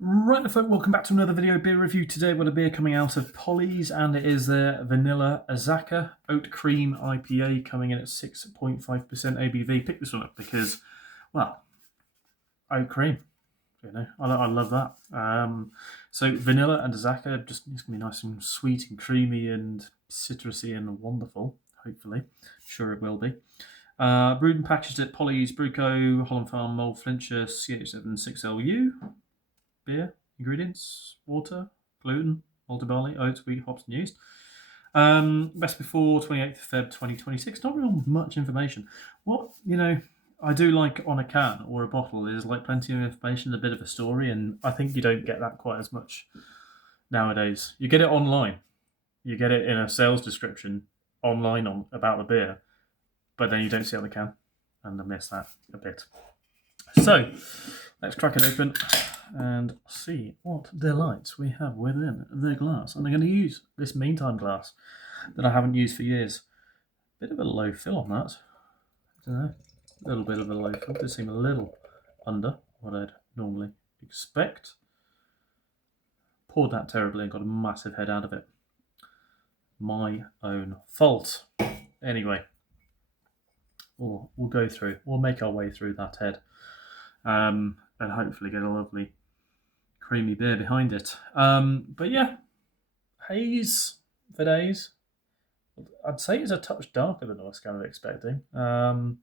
Right, folk, welcome back to another video beer review. Today we've got a beer coming out of Polly's, and it is their Vanilla Azacca Oat Cream IPA coming in at 6.5% ABV. Pick this one up because, well, oat cream. I love that. So vanilla and Azacca, it's going to be nice and sweet and creamy and citrusy and wonderful, hopefully. Sure it will be. Brewed and packaged at Polly's, Bruco, Holland Farm, Mold, Flintshire, CH76LU. Beer, ingredients, water, gluten, malted barley, oats, wheat, hops, and yeast. Best before 28th of Feb 2026. Not real much information. What, I do like on a can or a bottle is like plenty of information, a bit of a story, and I think you don't get that quite as much nowadays. You get it online. You get it in a sales description online about the beer, but then you don't see it on the can, and I miss that a bit. So, let's crack it open and see what delights we have within the glass. And I'm going to use this meantime glass that I haven't used for years. Bit of a low fill on that. I don't know. A little bit of a low fill. Does seem a little under what I'd normally expect. Poured that terribly and got a massive head out of it. My own fault. Anyway, we'll go through. We'll make our way through that head. And hopefully get a lovely creamy beer behind it. But yeah, haze for days. I'd say it's a touch darker than I was kind of expecting. Not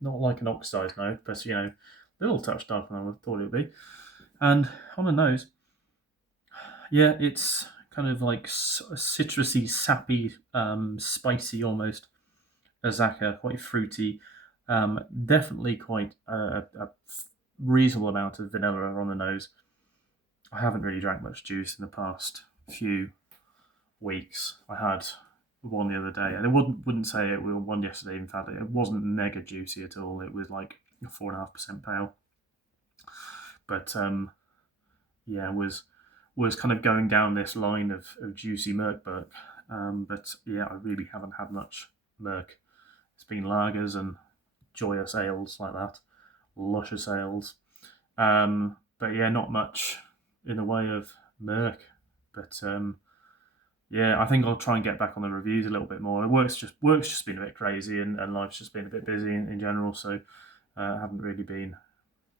like an oxidized note, but a little touch darker than I thought it would be. And on the nose, yeah, it's kind of like citrusy, sappy, spicy almost. Azacca, quite fruity. Definitely quite a reasonable amount of vanilla on the nose. I haven't really drank much juice in the past few weeks. I had one the other day, and I wouldn't say it was one yesterday. In fact, it wasn't mega juicy at all. It was like 4.5% pale, but yeah, was kind of going down this line of juicy Merc. But yeah, I really haven't had much Merc. It's been lagers and joyous ales like that, luscious ales. But yeah, not much in the way of Merc. But yeah, I think I'll try and get back on the reviews a little bit more. Work's just been a bit crazy, and life's just been a bit busy in general. So I haven't really been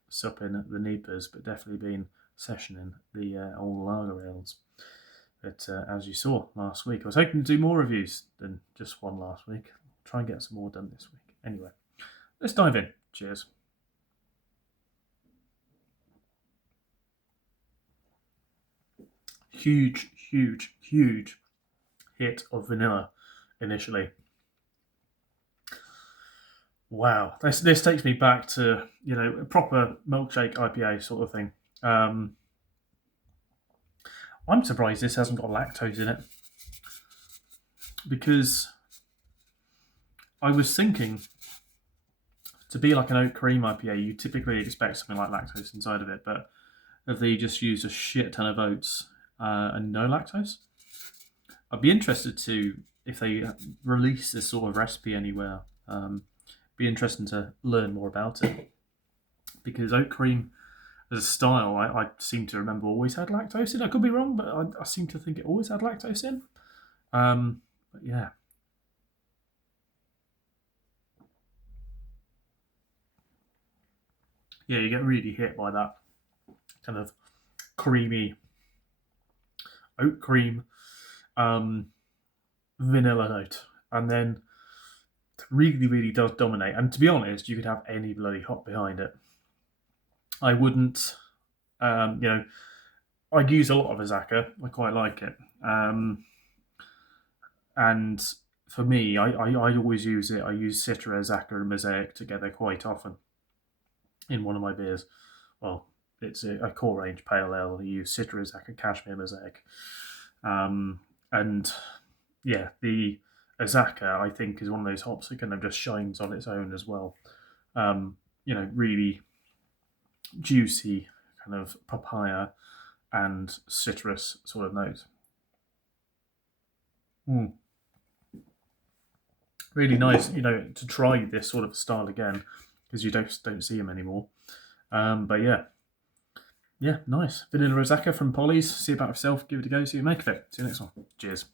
supping the Neepers, but definitely been sessioning the old lager ales. But as you saw last week, I was hoping to do more reviews than just one last week. I'll try and get some more done this week. Anyway, let's dive in. Cheers. Huge hit of vanilla initially. Wow, this takes me back to a proper milkshake IPA sort of thing. I'm surprised this hasn't got lactose in it, because I was thinking to be like an oat cream IPA, you typically expect something like lactose inside of it, but if they just use a shit ton of oats and no lactose, I'd be interested to, if they release this sort of recipe anywhere, be interesting to learn more about it, because oat cream as a style, I seem to remember always had lactose in. I could be wrong, but I seem to think it always had lactose in. But yeah. Yeah, you get really hit by that kind of creamy oat cream vanilla note, and then it really does dominate. And to be honest, you could have any bloody hop behind it. I wouldn't, I use a lot of Azacca. I quite like it, and for me, I always use it. I use Citra, Azacca, and Mosaic together quite often in one of my beers. Well, it's a core range pale ale. I use Citra, Azacca, Cashmere, Mosaic, and yeah, the Azacca I think is one of those hops that kind of just shines on its own as well. Really juicy kind of papaya and citrus sort of note. Really nice, to try this sort of style again, because you don't see them anymore. But yeah, yeah, nice. Vanilla Azacca from Polly's. See about yourself. Give it a go. See what you make of it. See you next one. Cheers.